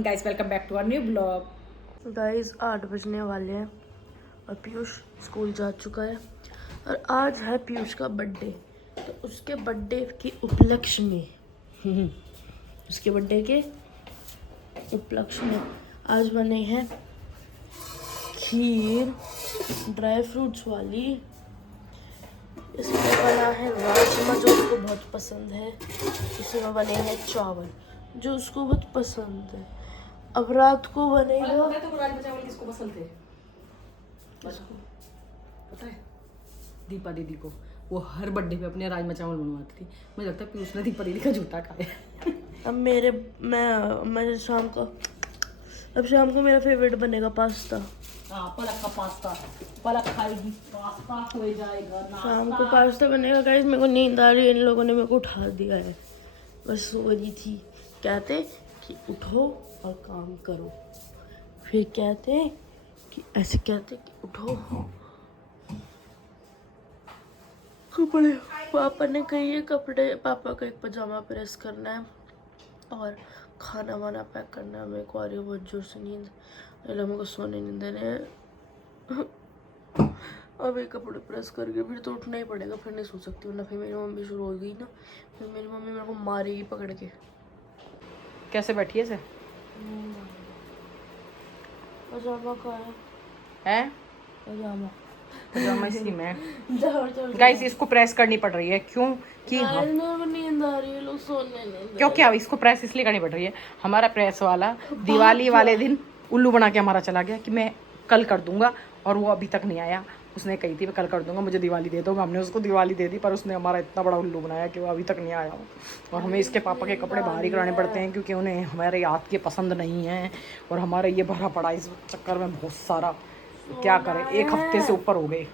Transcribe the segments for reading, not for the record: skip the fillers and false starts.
Morning guys, welcome back to our new blog. Guys 8 बजने वाले हैं और पीयूष स्कूल जा चुका है और आज है पीयूष का बर्थडे। तो उसके बर्थडे की उपलक्ष्य में उसके बर्थडे के उपलक्ष्य में आज बने हैं खीर ड्राई फ्रूट्स वाली। इसमें बना है राजमा जो उसको बहुत पसंद है। इसमें बने हैं चावल जो उसको बहुत पसंद है। अब रात को बनेगा तो राजमा चावल किसको पसंद थे? पता है दीपा दीदी को, वो हर बर्थडे पे अपने राजमा चावल बनवाती थी। मुझे लगता है पीयूष ने दीपा दीदी का झूठा खाया। अब मैं शाम को मेरा फेवरेट बनेगा पास्ता। हाँ, पलक का पास्ता, पलक खाएगी, पास्ता हो जाएगा शाम को पास्ता बनेगा। गाइस मेरे को नींद आ रही है, इन लोगों ने मेरे को उठा दिया है। बस सो रही थी, कहते कि उठो और काम करो, फिर कहते कि ऐसे कहते कि उठो कपड़े। पापा ने कही है कपड़े, पापा का एक पजामा प्रेस करना है और खाना वाना पैक करना है। मेरे को आ रही है बहुत जोर से नींद, मेरे को सोने नहीं दे रहे हैं। अब ये कपड़े प्रेस करके फिर तो उठना ही पड़ेगा, फिर नहीं सो सकती वरना फिर मेरी मम्मी शुरू हो गई ना, फिर मेरी मम्मी मेरे को मारेगी पकड़ के। कैसे बैठी है? पजामा का है पजामा पजामा इसी में गाइस, इसको प्रेस करनी पड़ रही है क्योंकि नींद आ रही है, लोग सोने नहीं दे। क्योंकि अब इसको प्रेस इसलिए करनी पड़ रही है, हमारा प्रेस वाला दिवाली वाले दिन उल्लू बना के हमारा चला गया कि मैं कल कर दूंगा, और वो अभी तक नहीं आया। उसने कही थी मैं कल कर दूंगा, मुझे दिवाली दे दो। हमने उसको दिवाली दे दी, पर उसने हमारा इतना बड़ा उल्लू बनाया कि वो अभी तक नहीं आया। और हमें इसके पापा के कपड़े बाहर ही कराने पड़ते हैं क्योंकि उन्हें हमारे याद के पसंद नहीं है, और हमारे ये भरा पड़ा इस चक्कर में बहुत सारा। क्या करें, 1 हफ्ते से ऊपर हो गए।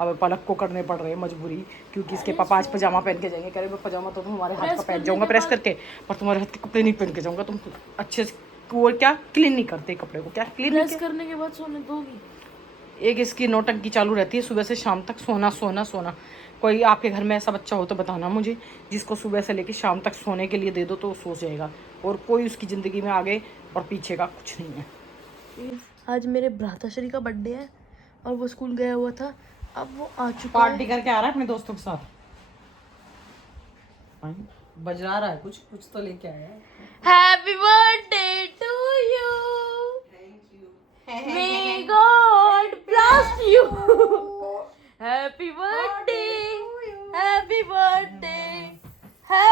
अब पलक को करने पड़ रहे हैं मजबूरी, क्योंकि इसके पापा आज पजामा पहन के जाएंगे। कह रहे पजामा तो तुम्हारे हाथ का पहन जाऊंगा प्रेस करके, पर तुम्हारे हाथ के कपड़े नहीं पहन के जाऊंगा। तुम अच्छे से वो क्या क्लीन नहीं करते कपड़े को, क्या क्लीन प्रेस करने के बाद सोने दोगी? एक इसकी नौटंकी चालू रहती है सुबह से शाम तक, सोना सोना सोना। कोई आपके घर में ऐसा बच्चा हो तो बताना मुझे, जिसको सुबह से लेकर शाम तक सोने के लिए दे दो तो सो जाएगा, और कोई उसकी ज़िंदगी में आगे और पीछे का कुछ नहीं है। आज मेरे भ्राताश्री का बर्थडे है और वो स्कूल गया हुआ था, अब वो आ चुका पार्टी करके आ रहा है अपने दोस्तों के साथ। बजा रहा है कुछ कुछ तो लेके आया है। Happy birthday to you, may God bless you. Happy birthday, happy birthday,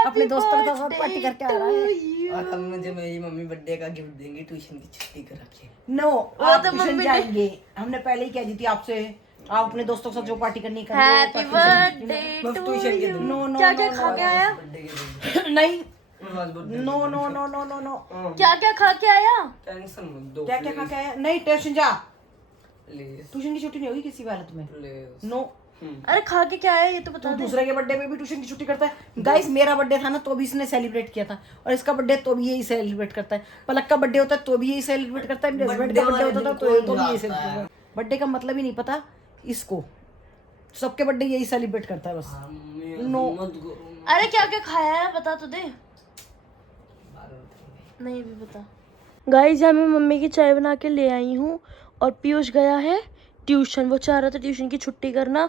अपने दोस्तों के साथ पार्टी करके आ रहा है। और अब मुझे मेरी मम्मी बर्थडे का गिफ्ट देंगी ट्यूशन की छुट्टी करा के। नो, आप ट्यूशन जाएंगे, हमने पहले ही कह दी थी आपसे। आप अपने दोस्तों के साथ जो पार्टी करनी है happy birthday to you. No no, क्या क्या खा के आया? नहीं, no no no no no no. क्या क्या खा के आया? टेंशन मत दो। क्या क्या खा के आया? नहीं, ट्यूशन जा, प्लीज ट्यूशन की छुट्टी नहीं होगी किसी भी हालत में। प्लीज। नो, अरे खा के क्या आया ये तो बता तो दे। दूसरे के बर्थडे पे भी ट्यूशन की छुट्टी करता है। गाइस मेरा बर्थडे था ना तो भी इसने सेलिब्रेट किया था, और इसका बर्थडे तो भी यही सेलिब्रेट करता है। पलक का बर्थडे होता है तो भी यही सेलिब्रेट करता है। मेरे हस्बैंड का बर्थडे होता था तो भी यही सेलिब्रेट। बर्थडे का मतलब ही नहीं पता इसको, सबके बर्थडे यही सेलिब्रेट करता है बस। नो, अरे क्या क्या खाया है बता तो दे। नहीं भी पता। गाइस यहाँ मैं मम्मी की चाय बना के ले आई हूँ और पीयूष गया है ट्यूशन। वो चाह रहा था ट्यूशन की छुट्टी करना,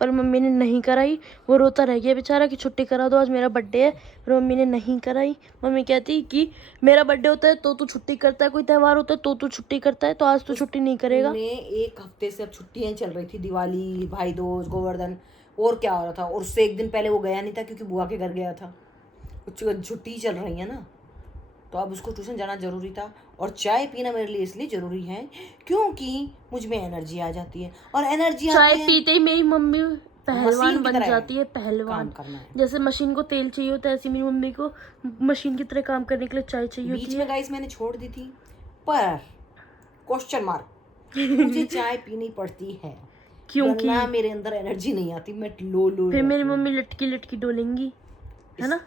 पर मम्मी ने नहीं कराई। वो रोता रह गया बेचारा कि छुट्टी करा दो, आज मेरा बर्थडे है, पर मम्मी ने नहीं कराई। मम्मी कहती कि मेरा बर्थडे होता है तो तू छुट्टी करता है, कोई त्यौहार होता है तो तू छुट्टी करता है, तो आज तू छुट्टी नहीं करेगा। 1 हफ्ते से अब छुट्टियां चल रही थी, दिवाली, भाई दूज, गोवर्धन, और क्या हो रहा था। और उससे 1 दिन पहले वो गया नहीं था क्योंकि बुआ के घर गया था। कुछ छुट्टी चल रही है ना, तो अब उसको ट्यूशन जाना जरूरी था। और चाय पीना मेरे लिए इसलिए जरूरी है क्योंकि मुझ में एनर्जी आ जाती है, और एनर्जी चाय पीते ही मेरी मम्मी पहलवान बन जाती है। काम पहलवान करना है। जैसे मशीन को तेल चाहिए होता है, ऐसी मेरी मम्मी को मशीन की तरह काम करने के लिए चाय चाहिए होती बीच है। में गाइस मैंने छोड़ दी थी, पर क्वेश्चन मार्क, मुझे चाय पीनी पड़ती है क्योंकि वरना मेरे अंदर एनर्जी नहीं आती, मैं लो फिर मेरी मम्मी लटकी लटकी डोलेंगी, है ना।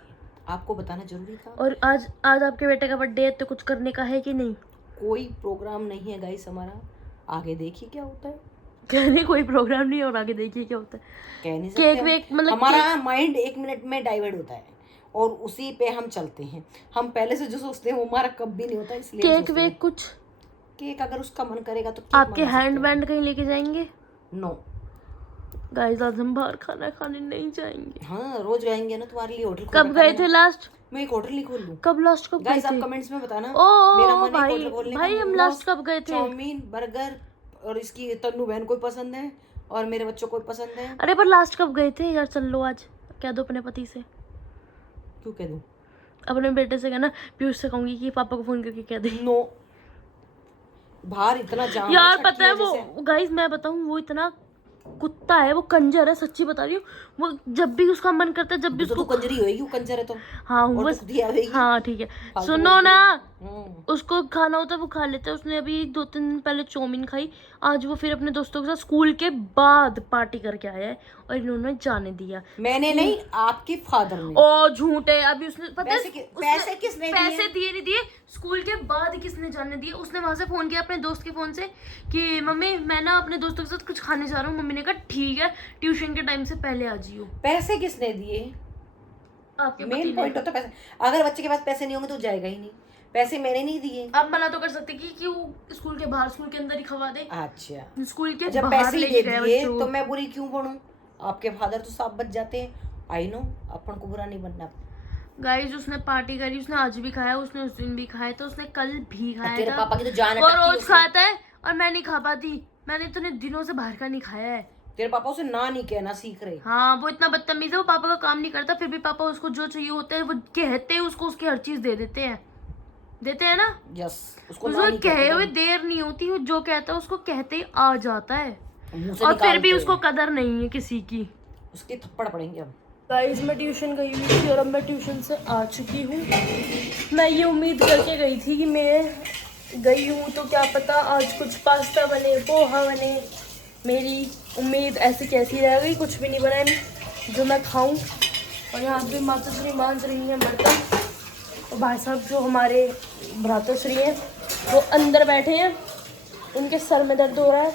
आपको बताना जरूरी था। और आज आपके बेटे का बर्थडे है तो कुछ करने का है कि नहीं? कोई प्रोग्राम नहीं है गाइस हमारा, आगे देखिए क्या होता है। कहने कोई प्रोग्राम नहीं, और आगे देखिए क्या होता है। कह नहीं केक सकते वेक मतलब हमारा माइंड 1 मिनट में डाइवर्ट होता है, और उसी पे हम चलते हैं। हम पहले से जो सोचते हैं वो हमारा कब भी नहीं होता, इसलिए हम केक सोचते वेक हैं। कुछ केक अगर उसका मन करेगा तो केक आपके मंगा सकते हैंड हैं। बैंड कहीं लेके जाएंगे? नो। गाइस आज हम बाहर खाना खाने नहीं जाएंगे। हाँ रोज जाएंगे ना, तुम्हारे लिए होटल कब गए थे लास्ट? मैं एक होटल ही खोल लूँ। कब लास्ट कब गए गाइस आप थे? कमेंट्स में बताना। ओ मेरा मन है भाई होटल खोलने का। भाई हम मोमोज, लास्ट कब गए थे? चाउमीन, बर्गर, और इसकी तन्नू बहन को पसंद है और मेरे बच्चों को पसंद है। अरे पर लास्ट कब गए थे यार? चल लो आज कह दो अपने पति से। क्यों कह दूं? अपने बेटे से कहना, पीयूष से कहूंगी कि पापा को फोन करके कह दे। नो, बाहर इतना जाम यार छठ पता की है वजह वो से। गाइस मैं बताऊं, वो इतना कुत्ता है, वो कंजर है, सच्ची बता रही हूँ। वो जब भी उसका मन करता है, जब भी तो उसको कंजरी होएगी, वो कंजर है तो। हाँ और बस तो दिया होएगी। हाँ ठीक है, फालतू सुनो बोलती ना, है। उसको खाना होता है वो खा लेता है। उसने अभी 2-3 दिन पहले चाउमीन खाई। आज वो फिर अपने दोस्तों के साथ स्कूल के बाद पार्टी करके आया है और इन्होंने जाने दिया। मैंने नहीं, आपके फादर ने। ओ झूठ है। अभी उसने पता है पैसे किसने दिए? पैसे दिए नहीं दिए, स्कूल के बाद किसने जाने दिए। उसने वहां से फोन किया अपने दोस्त के फोन से कि मम्मी मैं ना अपने दोस्तों के साथ कुछ खाने जा रहा हूँ। मम्मी ने कहा ठीक है, ट्यूशन के टाइम से पहले आ जियो। पैसे किसने दिए? आपके पति मेन ने। पॉइंट होता है पैसे। अगर बच्चे के पास पैसे नहीं होंगे तो जाएगा ही नहीं। पैसे मैंने नहीं दिए। आप मना तो कर सकते कि वो स्कूल के बाहर, स्कूल के अंदर ही खवा दे। अच्छा, स्कूल के जब बाहर पैसे ही लेके दे गए दिए बच्चों तो को। मैं बुरी क्यों बनूं? आपके फादर तो साफ बच जाते हैं। आई नो, अपन को बुरा नहीं बनना। गाइस उसने पार्टी करी, उसने आज भी खाया, उसने उस दिन भी खाया था, उसने कल भी खाया तेरे था। पापा की तो जान और अटकती है रोज उसमें। खाता है और मैं नहीं खा पाती। मैंने इतने दिनों से बाहर का नहीं खाया है। तेरे पापा उसे ना नहीं कहना सीख रहे। हाँ वो इतना बदतमीज है, वो पापा का काम नहीं करता, फिर भी पापा उसको जो चाहिए होता है वो कहते हैं उसको, उसकी हर चीज दे देते हैं। देते हैं ना? यस, उसको ना उसको नहीं कहे हुए कहते। देर नहीं होती, वो जो कहता है उसको कहते ही आ जाता है। मुंह से और फिर निकालते भी हैं। उसको कदर नहीं है किसी की। उसके थप्पड़ पड़ेंगे अब। गाइस मैं ट्यूशन गई हुई थी और अब मैं ट्यूशन से आ चुकी हूँ। मैं ये उम्मीद करके गई थी कि मैं गई हूँ तो क्या पता आज कुछ पास्ता बने, पोहा बने। मेरी उम्मीद ऐसी कैसी रह गई, कुछ भी नहीं बना है जो मैं खाऊं। और यहाँ पे माताश्री मांझ रही हैं बर्तन और भाई साहब जो हमारे भ्राताश्री हैं वो अंदर बैठे हैं, उनके सर में दर्द हो रहा है।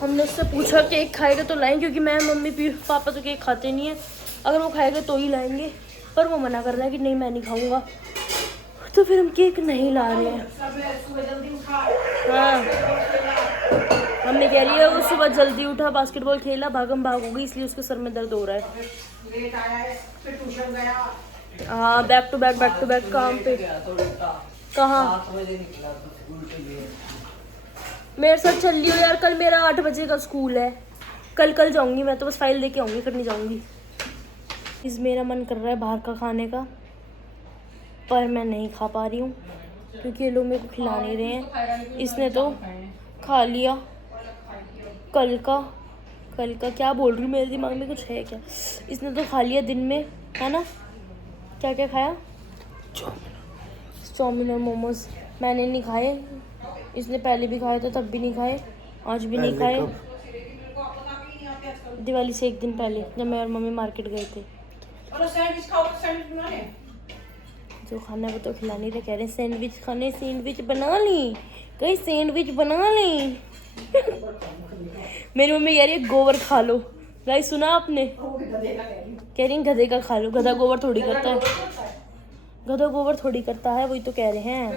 हमने उससे पूछा केक खाएगा तो लाएं, क्योंकि मैं मम्मी पापा तो केक खाते नहीं है, अगर वो खाएगा तो ही लाएंगे। पर वो मना कर रहा है कि नहीं मैं नहीं खाऊंगा, तो फिर हम केक नहीं ला रहे हैं। हाँ मम्मी कह रही है वो सुबह जल्दी उठा, बास्केटबॉल खेला, भागम भाग हो गई, इसलिए उसके सर में दर्द हो रहा है। लेट आया है, फिर ट्यूशन गया। हाँ बैक टू बैक काम पे। कहाँ? मेरे साथ चल लियो यार, कल मेरा 8 बजे का स्कूल है। कल जाऊंगी मैं तो, बस फाइल लेके आऊंगी, फिर नहीं जाऊंगी। इस मेरा मन कर रहा है बाहर का खाने का, पर मैं नहीं खा पा रही हूँ क्योंकि ये लोग मेरे को खिला नहीं रहे हैं। इसने तो खा लिया कल का क्या बोल रही हूँ, मेरे दिमाग में कुछ है क्या। इसने तो खा लिया दिन में, है ना? क्या क्या खाया? चाउमीन और मोमोज। मैंने नहीं खाए, इसने पहले भी खाए थे तब भी नहीं खाए, आज भी नहीं खाए। दिवाली से 1 दिन पहले जब मैं और मम्मी मार्केट गए थे। जो खाना वो तो खिला नहीं रहे, कह रहे सैंडविच खाने, सैंडविच बना ली, कहीं सैंडविच बना ली। मेरी मम्मी कह रही है गोबर खा लो। गाइस सुना आपने? कह रही है गधे का खा लो। गधा गोबर थोड़ी करता है, गधा गोबर थोड़ी करता है, वही तो कह रहे हैं।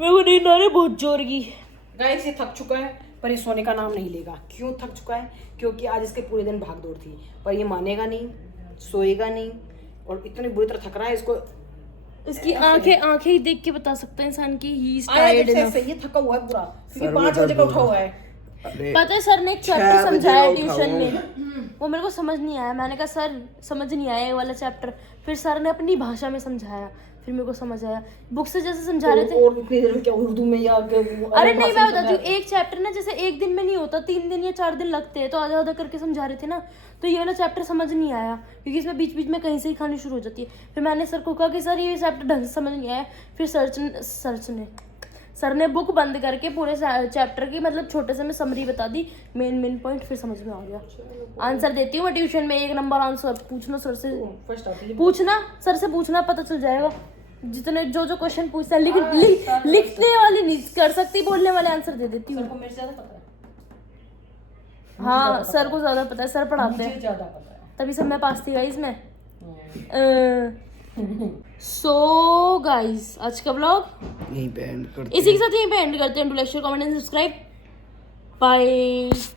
मेरे को नींद आ रही है बहुत जोर की। गाइस ये थक चुका है पर ये सोने का नाम नहीं लेगा। क्यों थक चुका है? क्योंकि आज इसके पूरे दिन भाग दौड़ थी, पर ये मानेगा नहीं, सोएगा नहीं और इतनी बुरी तरह थक रहा है। इसको इसकी आंखें ही देख के बता सकता है इंसान की ही इज टायर्ड है। ये थका हुआ है पूरा, क्योंकि 5 बजे का उठा हुआ है। पता है सर ने एक चैप्टर समझाया ट्यूशन में, वो मेरे को समझ नहीं आया। मैंने कहा सर समझ नहीं आया ये वाला चैप्टर, फिर सर ने अपनी भाषा में समझाया, फिर मेरे को समझ आया। बुक से जैसे समझा रहे थे। और इतनी देर में क्या उर्दू में या अरे नहीं मैं बताती हूँ, एक चैप्टर ना जैसे 1 दिन में नहीं होता, 3 दिन या 4 दिन लगते हैं, तो आधा आधा करके समझा रहे थे ना, तो ये वाला चैप्टर समझ नहीं आया क्योंकि इसमें बीच बीच में कहीं से ही खानी शुरू हो जाती है। फिर मैंने सर को कहा कि सर ये चैप्टर ढंग से समझ नहीं आया। फिर सर ने बुक बंद करके पूरे चैप्टर की मतलब छोटे से में समरी बता दी, मेन पॉइंट, फिर समझ में आ गया। आंसर देती हूँ मैं ट्यूशन में, 1 नंबर आंसर। पूछना सर से, पूछना सर से, पूछना पता चल जाएगा। जितने जो क्वेश्चन पूछता है लिखने वाली नहीं कर सकती, बोलने वाले आंसर दे देती हूँ। हाँ सर को ज्यादा पता है, सर पढ़ाते हैं। तभी सब मैं पास थी गाइस मैं। सो गाइस आज का व्लॉग यहीं पे एंड करते इसी के साथ यहीं पे एंड करते हैं। Do like share comment and subscribe. Bye.